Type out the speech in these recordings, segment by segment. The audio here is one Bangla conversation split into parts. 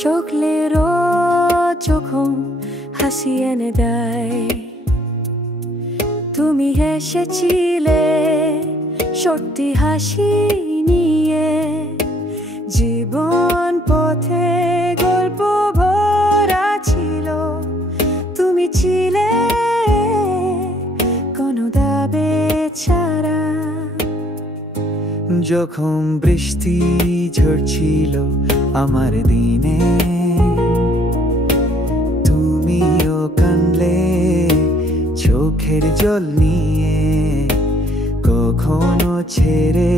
সকলেরও চোখে হাসি এনে দেয়। তুমি হেসেছিলে সত্যি হাসি নিয়ে, জীবন পথে গল্প ভরা ছিল। তুমি ছিলে কোনো দাবে ছাড়া। যখন বৃষ্টি ঝরছিল আমার দিনে, তুমিও কাঁদলে চোখের জল নিয়ে। কখনো ছেড়ে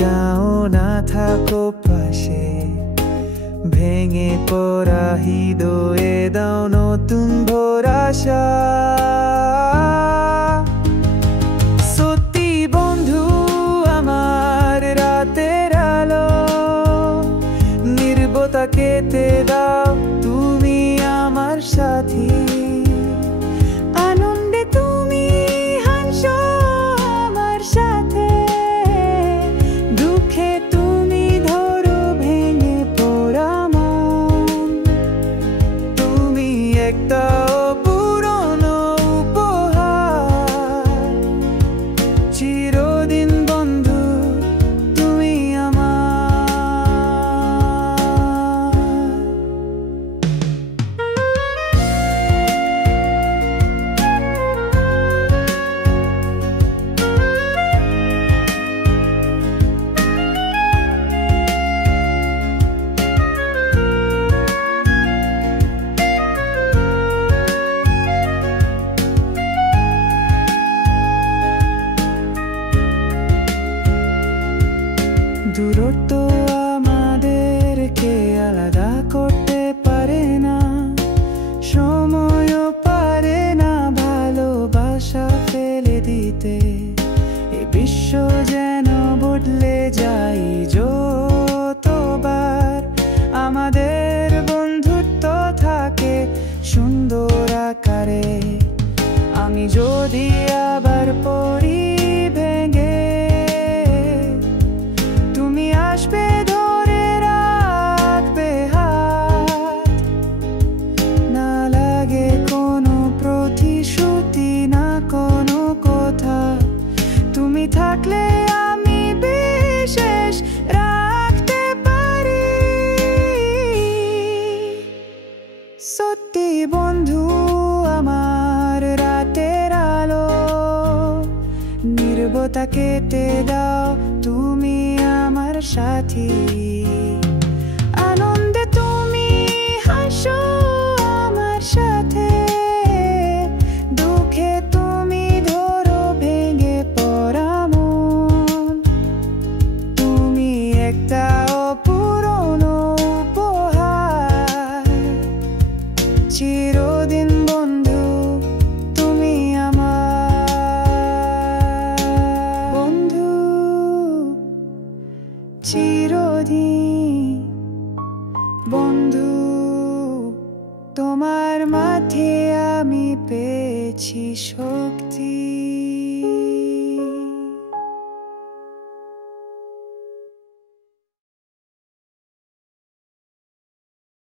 যাও না, থাকো পাশে। ভেঙে পড়া হৃদয়ে দাও নতুন ভরসা। সত্যি বন্ধু আমার রাতের আলো, নীরবতা কেটে দাও তুমি আমার সাথী। আনন্দে তুমি হাসো আমার সাথে, দুঃখে তুমি ধরো ভেঙে পড়া মন। তুমি একটা পুরনো উপহার, চিরদিন বন্ধু তুমি দূরত্ব আমাদেরকে আলাদা করতে পারে না, সময়ও পারে না ভালোবাসা ফেলে দিতে। এই বিশ্ব যেন বদলে যায় যতবার, আমাদের বন্ধুত্ব থাকে সুন্দর আকারে। আমি যদি আবার পড়ি ভেঙে, তুমি আসবে ধরে রাখবে হাত। না লাগে কোনো প্রতিশ্রুতি, না কোনো কথা। তুমি থাকলে আমি বিশেষ রাখতে পারি। সত্যি বন্ধু আমার রাতের আলো, নীরবতা কেটে দাও তুমি আমার সাথী। আনন্দে তুমি হাসো আমার সাথে, দুঃখে তুমি ধরো ভেঙে পড়া মন। তুমি একটা পুরনো উপহার, চিরদিন বন্ধু তুমি আমার। বন্ধু চিরদিন বন্ধু, তোমার মাঝে আমি পেয়েছি শক্তি।